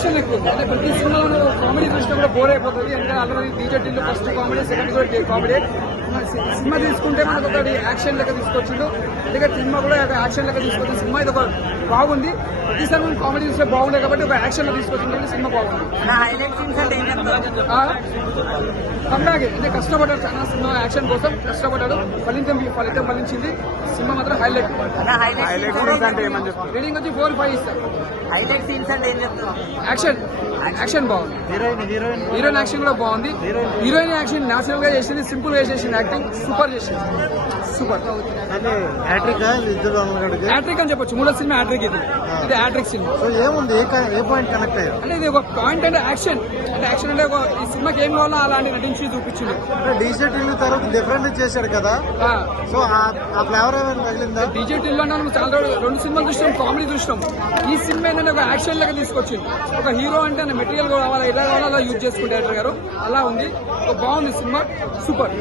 Action ఎక్కువ ఉంది. అంటే ప్రతి సినిమాలో కామెడీ చూసినా కూడా బోర్ అయిపోతుంది. ఎందుకంటే already DJ Tillu first comedy, second కూడా కామెడీ. సినిమా తీసుకుంటే మనకు ఒకటి యాక్షన్ లెక్క తీసుకొచ్చిండు. ఎందుకంటే సినిమా కూడా యాక్షన్ లెక్క తీసుకొచ్చిన సినిమా ఇది ఒక బాగుంది. ప్రతిసారి మనం కామెడీ చూస్తే బాగుండే కాబట్టి ఒక యాక్షన్ లో తీసుకొచ్చిన సినిమా బాగుంది. కంబ్యాక్ అంటే కష్టపడ్డాడు చాలా సినిమా యాక్షన్ కోసం కష్టపడ్డాడు. ఫలితం ఫలించింది. సినిమా మాత్రం హైలైట్. రేటింగ్ వచ్చి 4-5 ఇస్తారు. యాక్షన్ బాగుంది. హీరోయిన్ యాక్షన్ కూడా బాగుంది. హీరోయిన్ యాక్షన్ నేచురల్ గా చేసింది, సింపుల్ గా చేసింది. యాక్టింగ్ సూపర్ చేసింది. సూపర్ హ్యాట్రిక్ అని చెప్పొచ్చు. మూడో సినిమా హ్యాట్రిక్ ఇది హ్యాట్రిక్ సినిమా. ఏముంది ఏ పాయింట్ కనెక్ట్ అయ్యారు అంటే ఇది ఒక పాయింట్ అంటే యాక్షన్ అంటే ఈ సినిమాకి ఏం కావాలో అలాంటి నటించి చూపించింది. డీజే టిల్లు తర్వాత డిఫరెంట్ చేశాడు కదా, సో ఆ ఫ్లేవర్ ఏమైనా తగిలిందా? డీజే టిల్లు అంటే మనం చాలా 2 సినిమాలు చూసినాం, కామెడీ చూసినాం. ఈ సినిమా ఏంటంటే ఒక యాక్షన్ లాగా తీసుకొచ్చింది. ఒక హీరో అంటే మెటీరియల్ కావాలా, ఎలా కావాలో అలా యూజ్ చేసుకుంటే డైరెక్టర్ గారు అలా ఉంది. బాగుంది సినిమా, సూపర్.